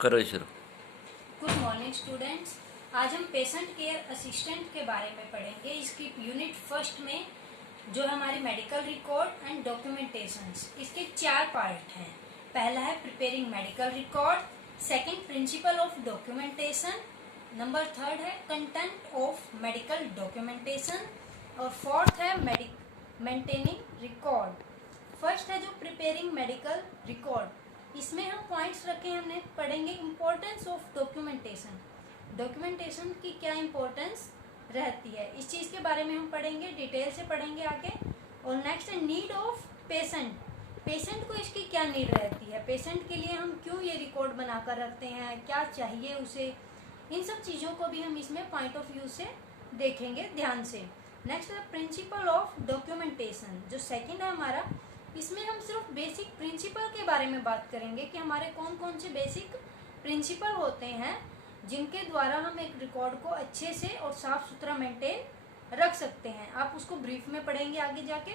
करो शुरू। Good morning students. आज हम पेशेंट केयर असिस्टेंट के बारे में पढ़ेंगे। इसकी यूनिट फर्स्ट में जो हमारी मेडिकल रिकॉर्ड एंड डॉक्यूमेंटेशंस, इसके 4 पार्ट हैं। पहला है preparing medical record, second principle of documentation, number 3 है कंटेंट ऑफ मेडिकल डॉक्यूमेंटेशन और 4th है मेंटेनिंग रिकॉर्ड। फर्स्ट है जो प्रिपेयरिंग मेडिकल रिकॉर्ड, इसमें हम पॉइंट्स रखे हैं, हमने पढ़ेंगे इम्पोर्टेंस ऑफ डॉक्यूमेंटेशन। डॉक्यूमेंटेशन की क्या इम्पोर्टेंस रहती है, इस चीज़ के बारे में हम पढ़ेंगे, डिटेल से पढ़ेंगे आगे। और नेक्स्ट है नीड ऑफ पेशेंट, पेशेंट को इसकी क्या नीड रहती है, पेशेंट के लिए हम क्यों ये रिकॉर्ड बनाकर रखते हैं, क्या चाहिए उसे, इन सब चीज़ों को भी हम इसमें पॉइंट ऑफ व्यू से देखेंगे ध्यान से। नेक्स्ट है प्रिंसिपल ऑफ डॉक्यूमेंटेशन, जो सेकेंड है हमारा, इसमें हम सिर्फ बेसिक प्रिंसिपल के बारे में बात करेंगे कि हमारे कौन कौन से बेसिक प्रिंसिपल होते हैं जिनके द्वारा हम एक रिकॉर्ड को अच्छे से और साफ सुथरा मेंटेन रख सकते हैं। आप उसको ब्रीफ में पढ़ेंगे आगे जाके।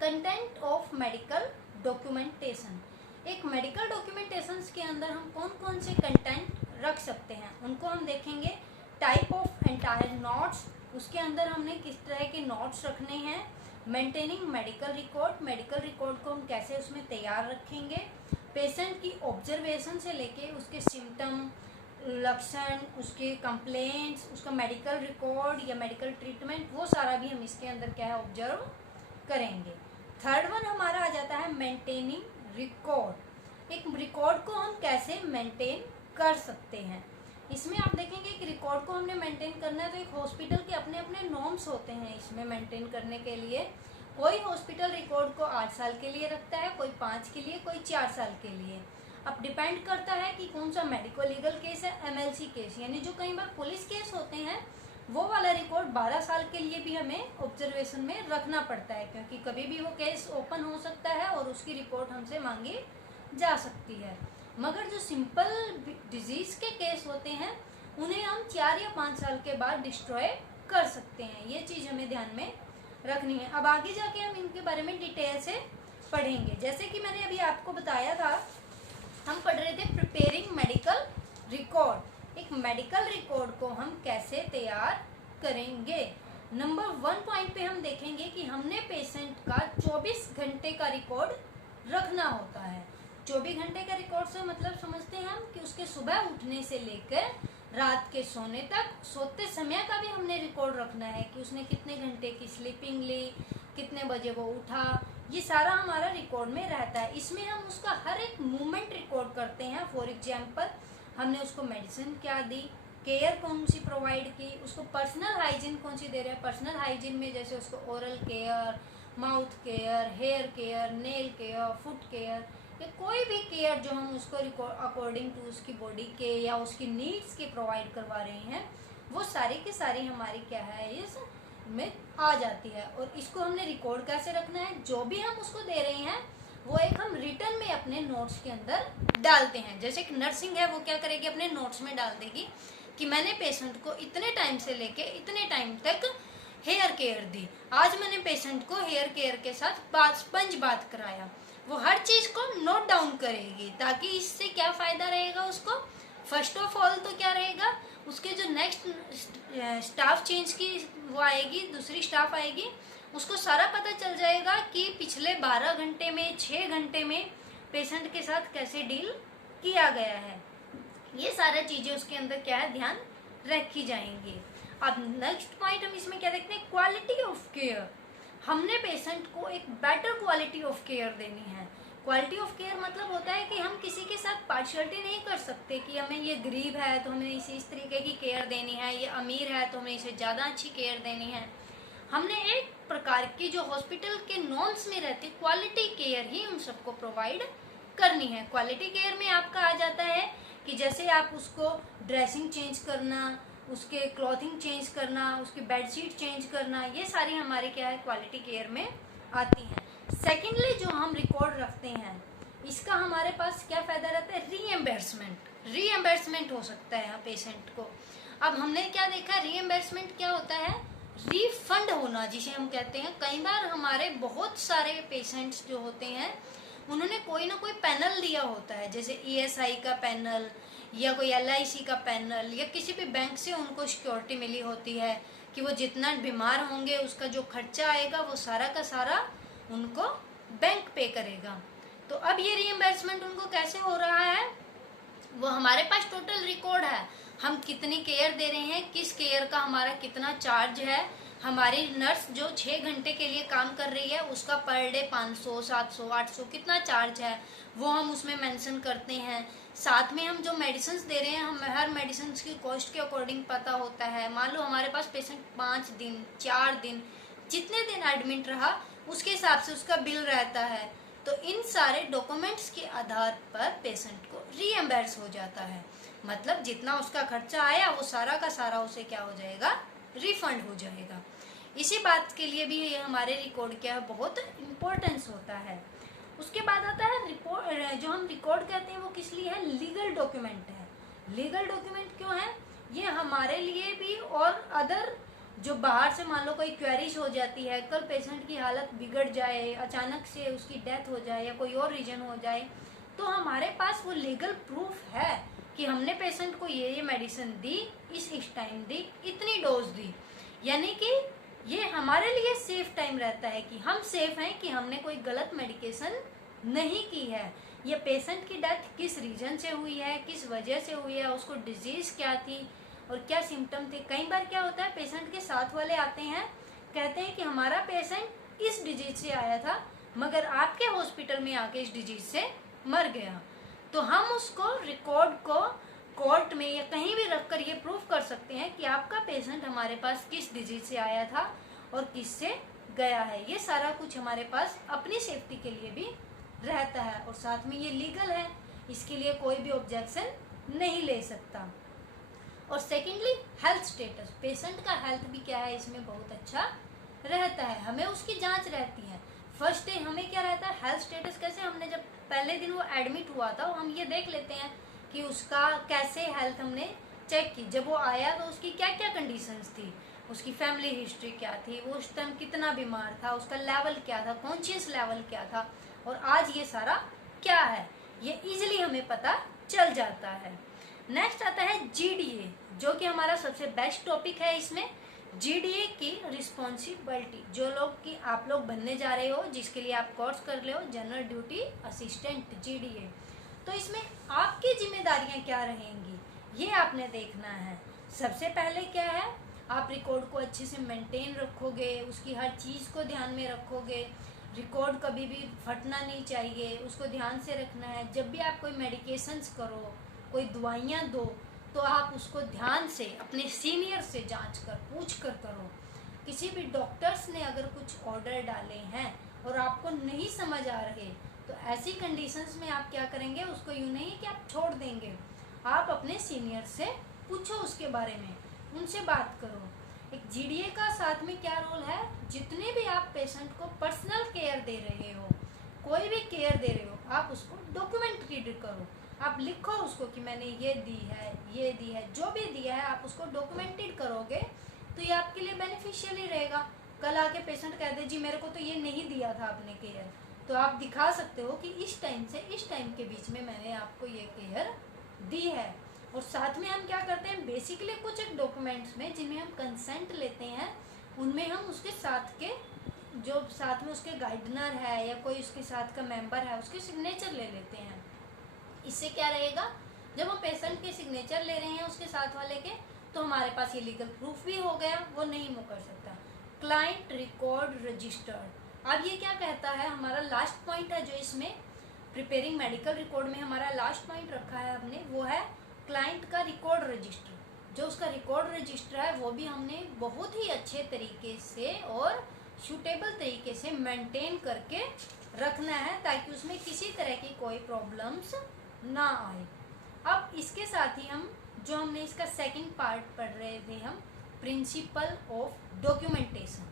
कंटेंट ऑफ मेडिकल डॉक्यूमेंटेशन, एक मेडिकल डॉक्यूमेंटेशन के अंदर हम कौन कौन से कंटेंट रख सकते हैं उनको हम देखेंगे। टाइप ऑफ एंटायर नोट्स, उसके अंदर हमने किस तरह के नोट्स रखने हैं। Maintaining medical record, medical record को हम कैसे उसमें तैयार रखेंगे। पेशेंट की ऑब्जर्वेशन से लेके उसके सिम्टम, लक्षण, उसके कंप्लेंट्स, उसका मेडिकल रिकॉर्ड या मेडिकल ट्रीटमेंट, वो सारा भी हम इसके अंदर क्या है ऑब्जर्व करेंगे। थर्ड वन हमारा आ जाता है मेंटेनिंग रिकॉर्ड, एक रिकॉर्ड को हम कैसे मेंटेन कर सकते हैं। इसमें आप देखेंगे कि रिकॉर्ड को हमने मेंटेन करना है तो एक हॉस्पिटल के अपने अपने नॉर्म्स होते हैं इसमें मेंटेन करने के लिए। कोई हॉस्पिटल रिकॉर्ड को 8 साल के लिए रखता है, कोई 5 के लिए, कोई 4 साल के लिए। अब डिपेंड करता है कि कौन सा मेडिको लीगल केस है, एमएलसी केस, यानी जो कई बार पुलिस केस होते हैं वो वाला रिकॉर्ड 12 साल के लिए भी हमें ऑब्जर्वेशन में रखना पड़ता है, क्योंकि कभी भी वो केस ओपन हो सकता है और उसकी रिपोर्ट हमसे मांगी जा सकती है। मगर जो सिंपल डिजीज के केस होते हैं उन्हें हम 4 या 5 साल के बाद डिस्ट्रॉय कर सकते हैं, ये चीज़ हमें ध्यान में रखनी है। अब आगे जाके हम इनके बारे में डिटेल से पढ़ेंगे। जैसे कि मैंने अभी आपको बताया था, हम पढ़ रहे थे प्रिपेयरिंग मेडिकल रिकॉर्ड, एक मेडिकल रिकॉर्ड को हम कैसे तैयार करेंगे। नंबर 1 पॉइंट पे हम देखेंगे कि हमने पेशेंट का 24 घंटे का रिकॉर्ड रखना होता है। 24 घंटे का रिकॉर्ड से मतलब समझते हैं हम कि उसके सुबह उठने से लेकर रात के सोने तक, सोते समय का भी हमने रिकॉर्ड रखना है कि उसने कितने घंटे की स्लीपिंग ली, कितने बजे वो उठा, ये सारा हमारा रिकॉर्ड में रहता है। इसमें हम उसका हर एक मूवमेंट रिकॉर्ड करते हैं। फॉर एग्जांपल, हमने उसको मेडिसिन क्या दी, केयर कौन सी प्रोवाइड की, उसको पर्सनल हाइजीन कौन सी दे रहे हैं। पर्सनल हाइजीन में जैसे उसको oral care, mouth care, hair care, nail care, foot care, या कोई भी केयर जो हम उसको अकॉर्डिंग टू उसकी बॉडी के या उसकी नीड्स के प्रोवाइड करवा रहे हैं, वो सारी की सारी हमारी क्या है इस में आ जाती है। और इसको हमने रिकॉर्ड कैसे रखना है, जो भी हम उसको दे रहे हैं वो एक हम रिटर्न में अपने नोट्स के अंदर डालते हैं। जैसे कि नर्सिंग है, वो क्या करेगी, अपने नोट्स में डाल देगी कि मैंने पेशेंट को इतने टाइम से लेके इतने टाइम तक हेयर केयर दी, आज मैंने पेशेंट को हेयर केयर के साथ स्पंज बात कराया, वो हर चीज़ को नोट डाउन करेगी। ताकि इससे क्या फ़ायदा रहेगा उसको, फर्स्ट ऑफ ऑल तो क्या रहेगा, उसके जो नेक्स्ट स्टाफ चेंज की वो आएगी, दूसरी स्टाफ आएगी, उसको सारा पता चल जाएगा कि पिछले 12 घंटे में, 6 घंटे में पेशेंट के साथ कैसे डील किया गया है। ये सारी चीज़ें उसके अंदर क्या है ध्यान रखी जाएंगी। अब नेक्स्ट पॉइंट हम इसमें क्या देखते हैं, क्वालिटी ऑफ केयर। हमने पेशेंट को एक बेटर क्वालिटी ऑफ केयर देनी है। क्वालिटी ऑफ केयर मतलब होता है कि हम किसी के साथ पार्शियलिटी नहीं कर सकते कि हमें ये गरीब है तो हमें इस तरीके की केयर देनी है, ये अमीर है तो हमें इसे ज़्यादा अच्छी केयर देनी है। हमने एक प्रकार की जो हॉस्पिटल के नॉर्म्स में रहती क्वालिटी केयर ही उन सबको प्रोवाइड करनी है। क्वालिटी केयर में आपका आ जाता है कि जैसे आप उसको ड्रेसिंग चेंज करना, उसके क्लॉथिंग चेंज करना, उसकी बेडशीट चेंज करना, ये सारी हमारी क्या है क्वालिटी केयर में आती हैं। सेकेंडली जो हम रिकॉर्ड रखते हैं, इसका हमारे पास क्या फ़ायदा रहता है, रीएम्बर्समेंट हो सकता है पेशेंट को। अब हमने क्या देखा, रीएम्बर्समेंट क्या होता है, रिफंड होना जिसे हम कहते हैं। कई बार हमारे बहुत सारे पेशेंट्स जो होते हैं उन्होंने कोई ना कोई पैनल लिया होता है, जैसे ESI का पैनल या कोई LIC का पैनल या किसी भी बैंक से उनको सिक्योरिटी मिली होती है कि वो जितना बीमार होंगे उसका जो खर्चा आएगा वो सारा का सारा उनको बैंक पे करेगा। तो अब ये रीइंबर्समेंट उनको कैसे हो रहा है, वो हमारे पास टोटल रिकॉर्ड है, हम कितनी केयर दे रहे हैं, किस केयर का हमारा कितना चार्ज है, हमारी नर्स जो 6 घंटे के लिए काम कर रही है उसका पर डे 500, 700, 800 कितना चार्ज है वो हम उसमें मेंशन करते हैं। साथ में हम जो मेडिसिन दे रहे हैं, हम हर मेडिसिन की कॉस्ट के अकॉर्डिंग पता होता है। मान लो हमारे पास पेशेंट 5 दिन 4 दिन जितने दिन एडमिट रहा उसके हिसाब से उसका बिल रहता है। तो इन सारे डॉक्यूमेंट्स के आधार पर पेशेंट को रीएम्बर्स हो जाता है, मतलब जितना उसका खर्चा आया वो सारा का सारा उसे क्या हो जाएगा, रिफंड हो जाएगा। इसी बात के लिए भी ये हमारे रिकॉर्ड क्या है, बहुत इम्पोर्टेंस होता है। उसके बाद आता है रिपोर्ट, जो हम रिकॉर्ड कहते हैं वो किस लिए है, लीगल डॉक्यूमेंट है। लीगल डॉक्यूमेंट क्यों है, ये हमारे लिए भी और अदर जो बाहर से मान लो कोई क्वेरीज हो जाती है, कल पेशेंट की हालत बिगड़ जाए, अचानक से उसकी डेथ हो जाए या कोई और रीजन हो जाए, तो हमारे पास वो लीगल प्रूफ है कि हमने पेशेंट को ये मेडिसिन दी, इस टाइम दी, इतनी डोज दी। यानी कि ये हमारे लिए सेफ टाइम रहता है कि हम सेफ हैं, कि हमने कोई गलत मेडिकेशन नहीं की है, ये पेशेंट की डेथ किस रीजन से हुई है, किस वजह से हुई है, उसको डिजीज क्या थी और क्या सिम्टम थे। कई बार क्या होता है, पेशेंट के साथ वाले आते हैं, कहते हैं कि हमारा पेशेंट इस डिजीज से आया था मगर आपके हॉस्पिटल में आके इस डिजीज से मर गया। तो हम उसको रिकॉर्ड को कोर्ट में या कहीं भी रखकर ये प्रूफ कर सकते हैं कि आपका पेशेंट हमारे पास किस डिजीज से आया था और किस से गया है। ये सारा कुछ हमारे पास अपनी सेफ्टी के लिए भी रहता है और साथ में ये लीगल है, इसके लिए कोई भी ऑब्जेक्शन नहीं ले सकता। और सेकेंडली हेल्थ स्टेटस, पेशेंट का हेल्थ भी क्या है इसमें बहुत अच्छा रहता है, हमें उसकी जांच रहती है। फर्स्ट डे हमें क्या रहता है, हेल्थ स्टेटस कैसे, हमने जब पहले दिन वो एडमिट हुआ था हम ये देख लेते हैं कि उसका कैसे हेल्थ हमने चेक की, जब वो आया तो उसकी क्या क्या कंडीशंस थी, उसकी फैमिली हिस्ट्री क्या थी, वो उस टाइम कितना बीमार था, उसका लेवल क्या था, कॉन्शियस लेवल क्या था और आज ये सारा क्या है, ये इजीली हमें पता चल जाता है। नेक्स्ट आता है GDA, जो कि हमारा सबसे बेस्ट टॉपिक है। इसमें GDA की रिस्पॉन्सिबिलिटी, जो लोग की आप लोग बनने जा रहे हो, जिसके लिए आप कोर्स कर रहे हो, जनरल ड्यूटी असिस्टेंट GDA, तो इसमें आपकी जिम्मेदारियां क्या रहेंगी ये आपने देखना है। सबसे पहले क्या है, आप रिकॉर्ड को अच्छे से मेंटेन रखोगे, उसकी हर चीज़ को ध्यान में रखोगे, रिकॉर्ड कभी भी फटना नहीं चाहिए, उसको ध्यान से रखना है। जब भी आप कोई मेडिकेशंस करो, कोई दवाइयाँ दो, तो आप उसको ध्यान से अपने सीनियर से जांच कर पूछ कर करो। किसी भी डॉक्टर्स ने अगर कुछ ऑर्डर डाले हैं और आपको नहीं समझ आ रहे, तो ऐसी कंडीशंस में आप क्या करेंगे, उसको यूँ नहीं कि आप छोड़ देंगे, आप अपने सीनियर से पूछो उसके बारे में, उनसे बात करो। एक GDA का साथ में क्या रोल है, जितने भी आप पेशेंट को पर्सनल केयर दे रहे हो, कोई भी केयर दे रहे हो, आप उसको डॉक्यूमेंटेड करो, आप लिखो उसको कि मैंने ये दी है, ये दी है, जो भी दिया है आप उसको डॉक्यूमेंटेड करोगे तो ये आपके लिए बेनिफिशियल ही रहेगा। कल आके पेशेंट कह दे जी मेरे को तो ये नहीं दिया था आपने केयर, तो आप दिखा सकते हो कि इस टाइम से इस टाइम के बीच में मैंने आपको ये केयर दी है। और साथ में हम क्या करते हैं, बेसिकली कुछ एक डॉक्यूमेंट्स में जिनमें हम कंसेंट लेते हैं, उनमें हम उसके साथ के जो साथ में उसके गाइडनर है या कोई उसके साथ का मेंबर है उसके सिग्नेचर ले लेते हैं। इससे क्या रहेगा, जब हम पेशेंट के सिग्नेचर ले रहे हैं उसके साथ वाले के, तो हमारे पास ये लीगल प्रूफ भी हो गया, वो नहीं मुकर सकता। क्लाइंट रिकॉर्ड रजिस्टर्ड, अब ये क्या कहता है, हमारा लास्ट पॉइंट है जो इसमें प्रिपेयरिंग मेडिकल रिकॉर्ड में हमारा लास्ट पॉइंट रखा है हमने, वो है क्लाइंट का रिकॉर्ड रजिस्टर। जो उसका रिकॉर्ड रजिस्टर है वो भी हमने बहुत ही अच्छे तरीके से और सूटेबल तरीके से मेंटेन करके रखना है, ताकि उसमें किसी तरह की कोई प्रॉब्लम्स ना आए। अब इसके साथ ही हम जो हमने इसका सेकंड पार्ट पढ़ रहे थे, हम प्रिंसिपल ऑफ डॉक्यूमेंटेशन।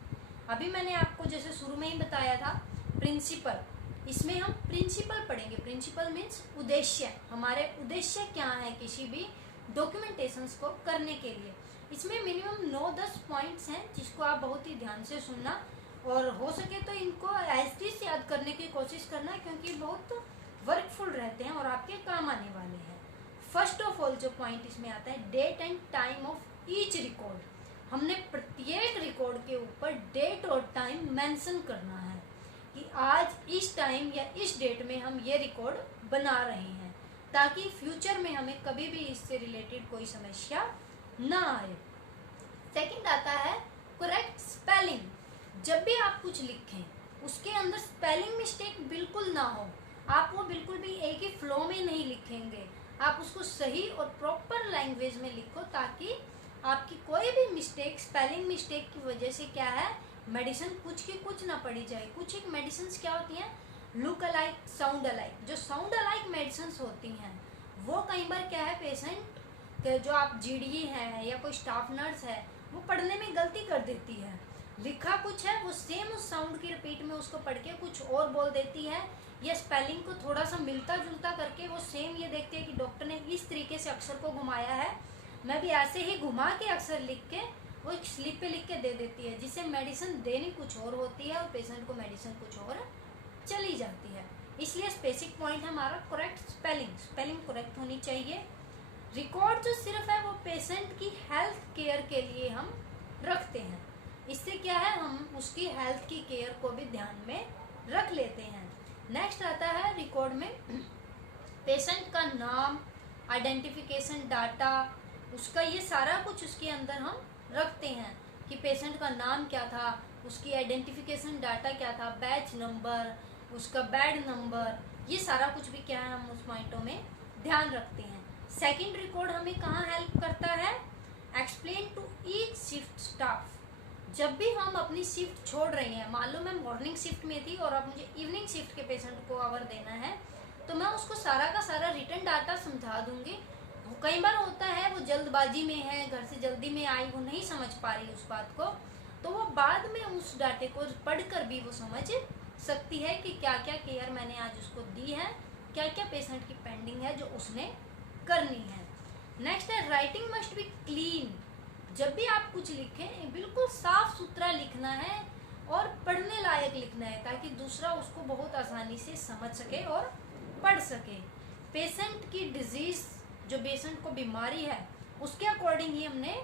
अभी मैंने आपको जैसे शुरू में ही बताया था प्रिंसिपल, इसमें हम प्रिंसिपल पढ़ेंगे। प्रिंसिपल मीन्स उद्देश्य, हमारे उद्देश्य क्या है किसी भी डॉक्यूमेंटेशंस को करने के लिए। इसमें मिनिमम 9-10 पॉइंट्स हैं जिसको आप बहुत ही ध्यान से सुनना, और हो सके तो इनको एज इट याद करने की कोशिश करना, क्योंकि बहुत वर्कफुल रहते हैं और आपके काम आने वाले हैं। फर्स्ट ऑफ ऑल जो पॉइंट इसमें आता है, date and time of each record. हमने प्रत्येक रिकॉर्ड के ऊपर डेट और टाइम मेंशन करना है कि आज इस टाइम या इस डेट में हम ये रिकॉर्ड बना रहे हैं, ताकि फ्यूचर में हमें कभी भी इससे रिलेटेड कोई समस्या ना आए। सेकंड आता है करेक्ट स्पेलिंग। जब भी आप कुछ लिखें उसके अंदर स्पेलिंग मिस्टेक बिल्कुल ना हो। आप वो बिल्कुल भी एक ही फ्लो में नहीं लिखेंगे, आप उसको सही और प्रॉपर लैंग्वेज में लिखो, ताकि आपकी कोई भी मिस्टेक, स्पेलिंग मिस्टेक की वजह से क्या है, मेडिसिन कुछ की कुछ ना पड़ी जाए। कुछ एक मेडिसिन क्या होती हैं, लुक अलाइक, साउंड अलाइक। जो साउंड अलाइक मेडिसिन होती हैं वो कई बार क्या है, पेशेंट जो आप जीडी हैं या कोई स्टाफ नर्स है वो पढ़ने में गलती कर देती है। लिखा कुछ है, वो सेम उस साउंड की रिपीट में उसको पढ़ के कुछ और बोल देती है, या स्पेलिंग को थोड़ा सा मिलता जुलता करके वो सेम ये देखती है कि डॉक्टर ने इस तरीके से अक्षर को घुमाया है, मैं भी ऐसे ही घुमा के अक्षर लिख के वो एक स्लिप पे लिख के दे देती है, जिससे मेडिसिन देनी कुछ और होती है और पेशेंट को मेडिसिन कुछ और चली जाती है। इसलिए बेसिक पॉइंट हमारा करेक्ट स्पेलिंग, स्पेलिंग करेक्ट होनी चाहिए। रिकॉर्ड जो सिर्फ है वो पेशेंट की हेल्थ केयर के लिए हम रखते हैं। इससे क्या है, हम उसकी हेल्थ की केयर को भी ध्यान में रख लेते हैं। नेक्स्ट आता है रिकॉर्ड में पेशेंट का नाम, आइडेंटिफिकेशन डाटा, उसका ये सारा कुछ उसके अंदर हम रखते हैं कि पेशेंट का नाम क्या था, उसकी आइडेंटिफिकेशन डाटा क्या था, बैच नंबर, उसका बेड नंबर, ये सारा कुछ भी क्या है हम उस पॉइंटों में ध्यान रखते हैं। सेकंड रिकॉर्ड हमें कहाँ हेल्प करता है, explain to each shift staff. जब भी हम अपनी शिफ्ट छोड़ रहे हैं, मान लो मैं मॉर्निंग शिफ्ट में थी और अब मुझे इवनिंग शिफ्ट के पेशेंट को आवर देना है, तो मैं उसको सारा का सारा रिटर्न डाटा समझा दूंगी। कई बार होता है वो जल्दबाजी में है, घर से जल्दी में आई, वो नहीं समझ पा रही उस बात को, तो वो बाद में उस डाटे को पढ़कर भी वो समझ सकती है कि क्या क्या केयर मैंने आज उसको दी है, क्या क्या पेशेंट की पेंडिंग है जो उसने करनी है। नेक्स्ट है राइटिंग मस्ट बी क्लीन। जब भी आप कुछ लिखें बिल्कुल साफ सुथरा लिखना है और पढ़ने लायक लिखना है, ताकि दूसरा उसको बहुत आसानी से समझ सके और पढ़ सके। पेशेंट की डिजीज, जो पेशेंट को बीमारी है उसके अकॉर्डिंग ही हमने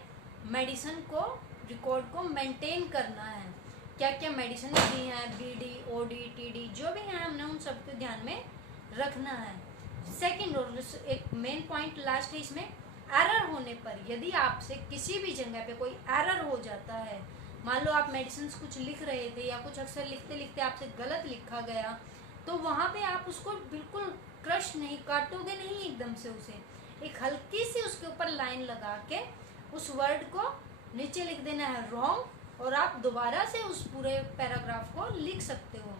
मेडिसिन को, रिकॉर्ड को मेंटेन करना है। क्या क्या मेडिसिन दी हैं, बीडी, ओडी, टीडी जो भी हैं, हमने उन सबको ध्यान में रखना है। सेकंड और एक मेन पॉइंट लास्ट है इसमें, एरर होने पर, यदि आपसे किसी भी जगह पे कोई एरर हो जाता है, मान लो आप मेडिसिन कुछ लिख रहे थे या कुछ अक्षर लिखते लिखते आपसे गलत लिखा गया, तो वहाँ पे आप उसको बिल्कुल क्रश नहीं, काटोगे नहीं एकदम से, उसे एक हल्की सी उसके ऊपर लाइन लगा के उस वर्ड को नीचे लिख देना है रॉन्ग, और आप दोबारा से उस पूरे पैराग्राफ को लिख सकते हो।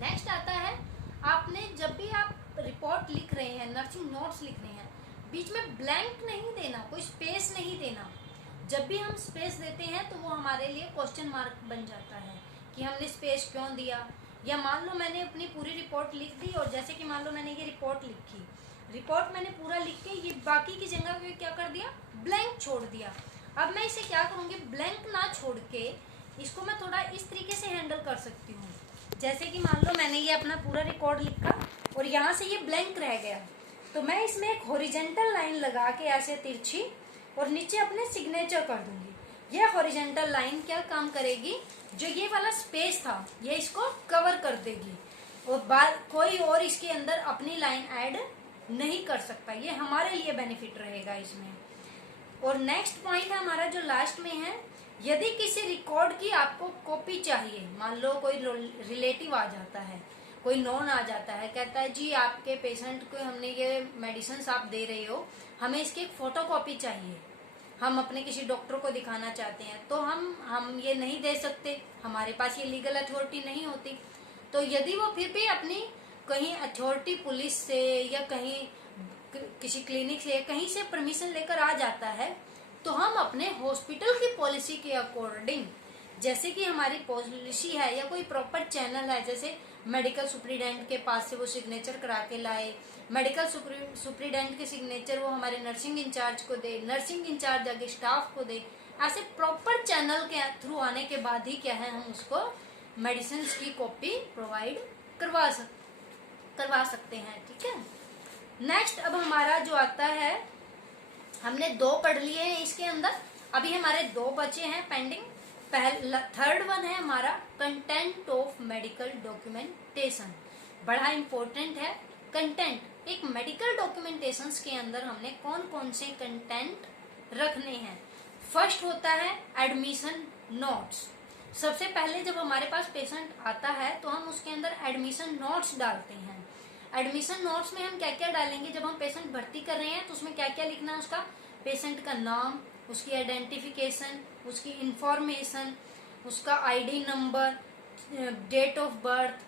नेक्स्ट आता है, आपने जब भी आप रिपोर्ट लिख रहे हैं, नर्सिंग नोट्स लिख रहे हैं, बीच में ब्लैंक नहीं देना, कोई स्पेस नहीं देना। जब भी हम स्पेस देते हैं तो वो हमारे लिए क्वेश्चन मार्क बन जाता है कि हमने स्पेस क्यों दिया। या मान लो मैंने अपनी पूरी रिपोर्ट लिख दी, और जैसे कि मान लो मैंने ये रिपोर्ट लिखी, रिपोर्ट मैंने पूरा लिख के ये बाकी की जगह पे क्या कर दिया, ब्लैंक छोड़ दिया। अब मैं इसे क्या करूँगी, ब्लैंक ना छोड़ के इसको मैं थोड़ा इस तरीके से हैंडल कर सकती हूँ। जैसे कि मान लो मैंने ये अपना पूरा रिकॉर्ड लिखा और यहाँ से ये ब्लैंक रह गया, तो मैं इसमें एक हॉरिजेंटल लाइन लगा के ऐसे तिरछी और नीचे अपने सिग्नेचर कर दूंगी। ये हॉरिजेंटल लाइन क्या काम करेगी, जो ये वाला स्पेस था ये इसको कवर कर देगी, और बाद कोई और इसके अंदर अपनी लाइन ऐड नहीं कर सकता। ये हमारे लिए बेनिफिट रहेगा इसमें। और नेक्स्ट पॉइंट है हमारा जो लास्ट में है, यदि किसी रिकॉर्ड की आपको कॉपी चाहिए, मान लो कोई रिलेटिव आ जाता है, कोई नॉन आ जाता है, कहता है जी आपके पेशेंट को हमने ये मेडिसिन आप दे रहे हो, हमें इसकी एक फोटो कॉपी चाहिए, हम अपने किसी डॉक्टर को दिखाना चाहते हैं, तो हम ये नहीं दे सकते, हमारे पास ये लीगल अथॉरिटी नहीं होती। तो यदि वो फिर भी अपनी कहीं अथॉरिटी, पुलिस से या कहीं किसी क्लिनिक से कहीं से परमिशन लेकर आ जाता है, तो हम अपने हॉस्पिटल की पॉलिसी के अकॉर्डिंग, जैसे कि हमारी पॉलिसी है या कोई प्रॉपर चैनल है, जैसे मेडिकल सुप्रीडेंट के पास से वो सिग्नेचर करा के लाए, मेडिकल सुप्रीडेंट के सिग्नेचर वो हमारे नर्सिंग इंचार्ज को दे, नर्सिंग इंचार्ज आगे स्टाफ को दे, ऐसे प्रॉपर चैनल के थ्रू आने के बाद ही क्या है हम उसको मेडिसिन की कॉपी प्रोवाइड करवा सकते हैं। ठीक है, नेक्स्ट अब हमारा जो आता है, हमने 2 पढ़ लिए हैं इसके अंदर, अभी हमारे 2 बचे हैं पेंडिंग। थर्ड वन है हमारा कंटेंट ऑफ मेडिकल डॉक्यूमेंटेशन। बड़ा इंपॉर्टेंट है कंटेंट। एक मेडिकल डॉक्यूमेंटेशन के अंदर हमने कौन कौन से कंटेंट रखने हैं। फर्स्ट होता है एडमिशन नोट्स। सबसे पहले जब हमारे पास पेशेंट आता है तो हम उसके अंदर एडमिशन नोट्स डालते हैं। एडमिशन नोट्स में हम क्या क्या डालेंगे, जब हम पेशेंट भर्ती कर रहे हैं तो उसमें क्या क्या लिखना है, उसका पेशेंट का नाम, उसकी आइडेंटिफिकेशन, उसकी इंफॉर्मेशन, उसका ID number, date of birth,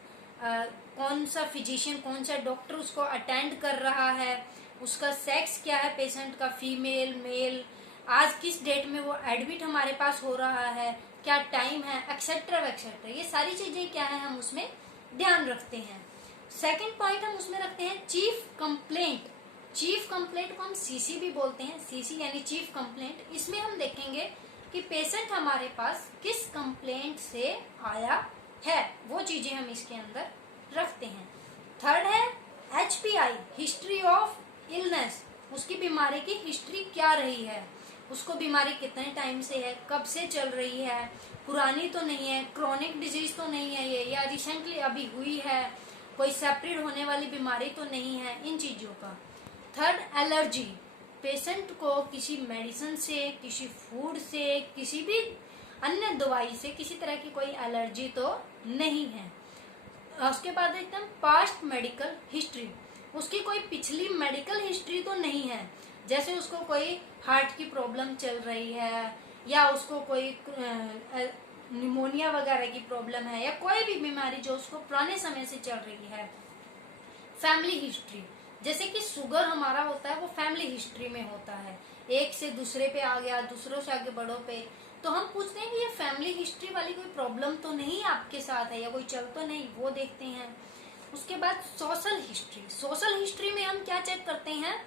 कौन सा फिजिशियन, कौन सा डॉक्टर उसको अटेंड कर रहा है, उसका सेक्स क्या है पेशेंट का, फीमेल मेल, आज किस डेट में वो एडमिट हमारे पास हो रहा है, क्या टाइम है, एक्सेट्रा एक्सेट्रा। ये सारी चीजें क्या है हम उसमें ध्यान रखते हैं। सेकंड पॉइंट हम उसमें रखते हैं चीफ कंप्लेंट। चीफ कंप्लेंट को हम सीसी भी बोलते हैं, सीसी यानी चीफ कंप्लेंट। इसमें हम देखेंगे कि पेशेंट हमारे पास किस कंप्लेंट से आया है, वो चीजें हम इसके अंदर रखते हैं। थर्ड है HPI, हिस्ट्री ऑफ इलनेस। उसकी बीमारी की हिस्ट्री क्या रही है, उसको बीमारी कितने टाइम से है, कब से चल रही है, पुरानी तो नहीं है, क्रोनिक डिजीज तो नहीं है ये, या रिसेंटली अभी हुई है, कोई सेपरेट होने वाली बीमारी तो नहीं है, इन चीजों का। थर्ड एलर्जी, पेशेंट को किसी मेडिसिन से, किसी फूड से, किसी भी अन्य दवाई से किसी तरह की कोई एलर्जी तो नहीं है। उसके बाद एकदम पास्ट मेडिकल हिस्ट्री, उसकी कोई पिछली मेडिकल हिस्ट्री तो नहीं है, जैसे उसको कोई हार्ट की प्रॉब्लम चल रही है, या उसको कोई निमोनिया वगैरह की प्रॉब्लम है, या कोई भी बीमारी जो उसको पुराने समय से चल रही है। फैमिली हिस्ट्री, जैसे कि शुगर हमारा होता है वो फैमिली हिस्ट्री में होता है, एक से दूसरे पे आ गया, दूसरों से आगे बड़ों पे, तो हम पूछते हैं कि ये फैमिली हिस्ट्री वाली कोई प्रॉब्लम तो नहीं आपके साथ है, या कोई चल तो नहीं, वो देखते हैं। उसके बाद सोशल हिस्ट्री। सोशल हिस्ट्री में हम क्या चेक करते हैं,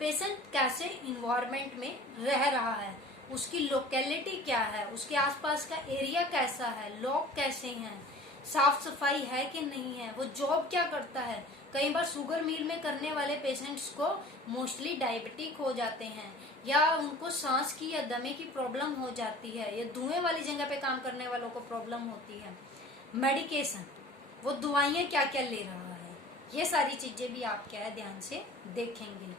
पेशेंट कैसे इन्वायरमेंट में रह रहा है, उसकी लोकेलिटी क्या है, उसके आसपास का एरिया कैसा है, लोग कैसे हैं, साफ सफाई है कि नहीं है, वो जॉब क्या करता है। कई बार शुगर मिल में करने वाले पेशेंट्स को मोस्टली डायबिटिक हो जाते हैं, या उनको सांस की या दमे की प्रॉब्लम हो जाती है, या धुएं वाली जगह पे काम करने वालों को प्रॉब्लम होती है। मेडिकेशन, वो दवाइयाँ क्या क्या ले रहा है, ये सारी चीजें भी आप क्या है ध्यान से देखेंगे।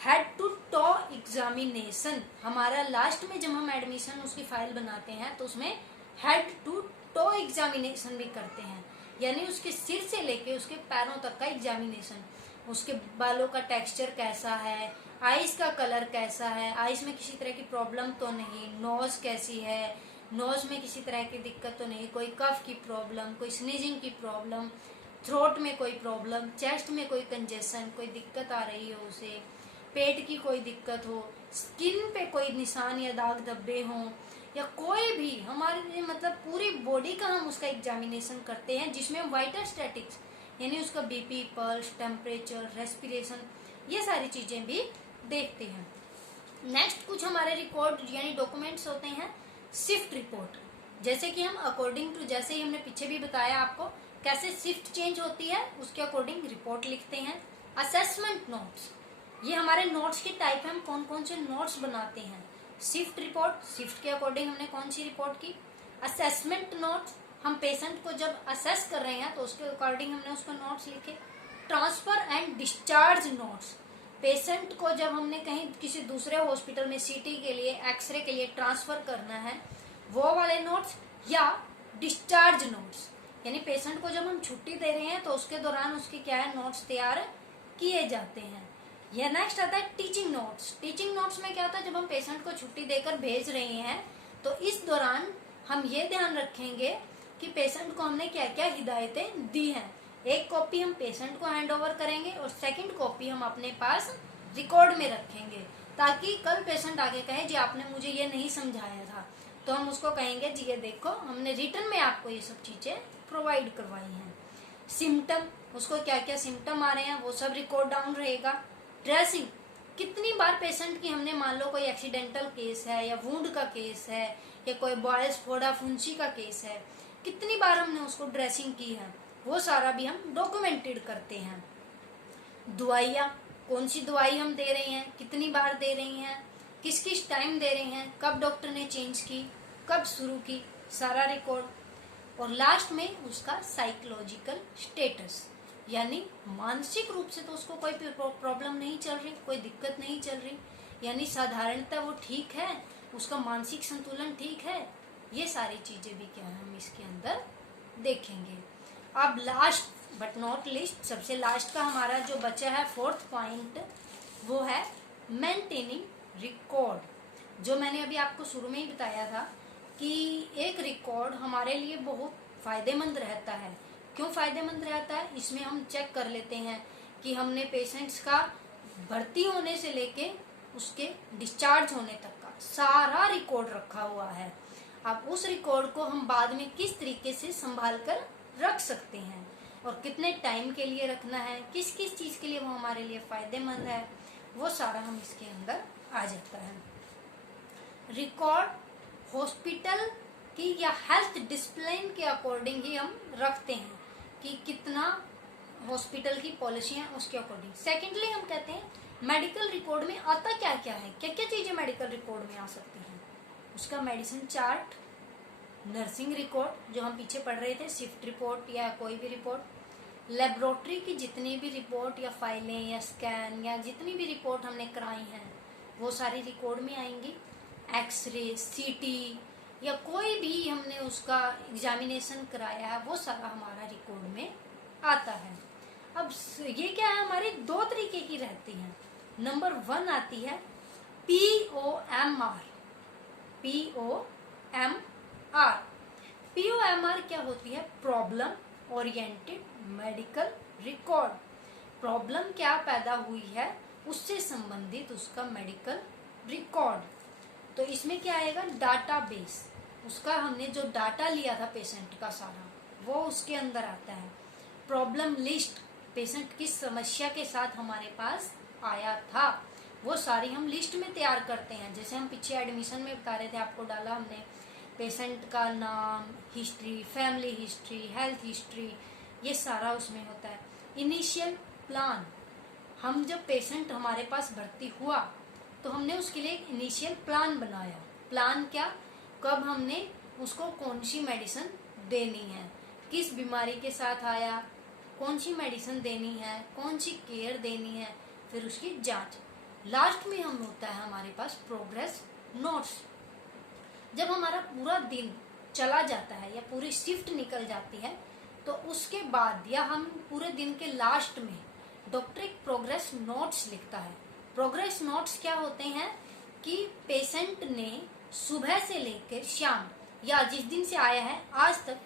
हेड टू टो एग्जामिनेशन, हमारा लास्ट में जब हम एडमिशन उसकी फाइल बनाते हैं तो उसमें हेड टू टो एग्जामिनेशन भी करते हैं, यानी उसके सिर से लेके उसके पैरों तक का एग्जामिनेशन। उसके बालों का टेक्सचर कैसा है, आईज का कलर कैसा है, आईज में किसी तरह की प्रॉब्लम तो नहीं, नोज कैसी है, नोज में किसी तरह की दिक्कत तो नहीं, कोई कफ की प्रॉब्लम, कोई स्नीजिंग की प्रॉब्लम, थ्रोट में कोई प्रॉब्लम, चेस्ट में कोई कंजेशन, कोई दिक्कत आ रही हो उसे, पेट की कोई दिक्कत हो, स्किन पे कोई निशान या दाग धब्बे हों, या कोई भी हमारे मतलब पूरी बॉडी का हम उसका एग्जामिनेशन करते हैं, जिसमें वाइटल स्टैटिक्स यानी उसका बीपी, पल्स, टेम्परेचर, रेस्पिरेशन, ये सारी चीजें भी देखते हैं। नेक्स्ट कुछ हमारे रिकॉर्ड यानी डॉक्यूमेंट्स होते हैं शिफ्ट रिपोर्ट, जैसे कि हम अकॉर्डिंग टू, जैसे ही हमने पीछे भी बताया आपको कैसे शिफ्ट चेंज होती है उसके अकॉर्डिंग रिपोर्ट लिखते हैं। असेसमेंट नोट्स, ये हमारे नोट्स के टाइप है, हम कौन कौन से नोट्स बनाते हैं। शिफ्ट रिपोर्ट, शिफ्ट के अकॉर्डिंग हमने कौन सी रिपोर्ट की। असेसमेंट नोट्स, हम पेशेंट को जब असेस कर रहे हैं तो उसके अकॉर्डिंग हमने उसको नोट्स लिखे। Transfer and discharge notes, patient को जब हमने कहीं किसी दूसरे हॉस्पिटल में सीटी के लिए, एक्सरे के लिए ट्रांसफर करना है, वो वाले नोट्स। या डिस्चार्ज नोट्स, यानी पेशेंट को जब हम छुट्टी दे रहे हैं तो उसके दौरान उसके क्या है नोट्स तैयार किए जाते हैं। यह नेक्स्ट आता है टीचिंग नोट्स। टीचिंग नोट्स में क्या होता है, जब हम पेशेंट को छुट्टी देकर भेज रहे हैं तो इस दौरान हम ये ध्यान रखेंगे कि पेशेंट को हमने क्या क्या हिदायतें दी हैं। एक कॉपी हम पेशेंट को हैंड ओवर करेंगे और सेकंड कॉपी हम अपने पास रिकॉर्ड में रखेंगे, ताकि कल पेशेंट आगे कहे जी आपने मुझे ये नहीं समझाया था, तो हम उसको कहेंगे जी ये देखो हमने रिटर्न में आपको ये सब चीजें प्रोवाइड करवाई हैं। सिम्टम, उसको क्या क्या सिम्टम आ रहे हैं वो सब रिकॉर्ड डाउन रहेगा। ड्रेसिंग, कितनी बार पेशेंट की हमने मान लो कोई एक्सीडेंटल केस है या वुंड का केस है या कोई बॉयल्स फोड़ा फुंसी का केस है, कितनी बार हमने उसको ड्रेसिंग की है, वो सारा भी हम डॉक्यूमेंटेड करते हैं। दवाइयाँ, कौन सी दवाई हम दे रहे हैं, कितनी बार दे रही हैं, किस किस टाइम दे रहे हैं, कब डॉक्टर ने चेंज की, कब शुरू की, सारा रिकॉर्ड। और लास्ट में उसका साइकोलॉजिकल स्टेटस, यानी मानसिक रूप से तो उसको कोई प्रॉब्लम नहीं चल रही, कोई दिक्कत नहीं चल रही, यानी साधारणतः वो ठीक है, उसका मानसिक संतुलन ठीक है। ये सारी चीजें भी क्या है हम इसके अंदर देखेंगे। अब लास्ट बट नॉट लिस्ट, सबसे लास्ट का हमारा जो बचा है फोर्थ पॉइंट, वो है मेंटेनिंग रिकॉर्ड। जो मैंने अभी आपको शुरू में ही बताया था कि एक रिकॉर्ड हमारे लिए बहुत फायदेमंद रहता है। क्यों फायदेमंद रहता है? इसमें हम चेक कर लेते हैं कि हमने पेशेंट्स का भर्ती होने से लेके उसके डिस्चार्ज होने तक का सारा रिकॉर्ड रखा हुआ है। अब उस रिकॉर्ड को हम बाद में किस तरीके से संभाल कर रख सकते हैं और कितने टाइम के लिए रखना है, किस किस चीज के लिए वो हमारे लिए फायदेमंद है, वो सारा हम इसके अंदर आ जाता है। रिकॉर्ड हॉस्पिटल की या हेल्थ डिसिप्लिन के अकॉर्डिंग ही हम रखते हैं कि कितना हॉस्पिटल की पॉलिसी है उसके अकॉर्डिंग। सेकेंडली हम कहते हैं मेडिकल रिकॉर्ड में आता क्या क्या है, क्या क्या चीजें मेडिकल रिकॉर्ड में आ सकती हैं। उसका मेडिसिन चार्ट, नर्सिंग रिकॉर्ड जो हम पीछे पढ़ रहे थे, शिफ्ट रिपोर्ट या कोई भी रिपोर्ट, लेबोरेटरी की जितनी भी रिपोर्ट या फाइलें या स्कैन या जितनी भी रिपोर्ट हमने कराई हैं वो सारी रिकॉर्ड में आएंगी। एक्सरे, सीटी या कोई भी हमने उसका एग्जामिनेशन कराया है वो सारा हमारा रिकॉर्ड में आता है। अब ये क्या है, हमारे दो तरीके की रहती हैं। नंबर 1 आती है POMR। POMR क्या होती है? Problem oriented medical record. Problem क्या पैदा हुई है उससे संबंधित उसका मेडिकल रिकॉर्ड। तो इसमें क्या आएगा? डाटाबेस, उसका हमने जो डाटा लिया था पेशेंट का सारा वो उसके अंदर आता है। प्रॉब्लम लिस्ट, पेशेंट किस समस्या के साथ हमारे पास आया था वो सारी हम लिस्ट में तैयार करते हैं। जैसे हम पीछे एडमिशन में बता रहे थे, आपको डाला हमने पेशेंट का नाम, history, family history, health history, ये सारा उसमें होता है। इनिशियल प्लान, हम जब पेशेंट हमारे पास भर्ती हुआ तो हमने उसके लिए एक इनिशियल प्लान बनाया। प्लान क्या? कब हमने उसको कौन सी मेडिसिन देनी है, किस बीमारी के साथ आया, कौन सी मेडिसिन देनी है, कौन सी केयर देनी है, फिर उसकी जांच। लास्ट में हम होता है हमारे पास प्रोग्रेस नोट्स। जब हमारा पूरा दिन चला जाता है या पूरी शिफ्ट निकल जाती है तो उसके बाद या हम पूरे दिन के लास्ट में डॉक्टर एक प्रोग्रेस नोट्स लिखता है। प्रोग्रेस नोट्स क्या होते हैं कि पेशेंट ने सुबह से लेकर शाम या जिस दिन से आया है आज तक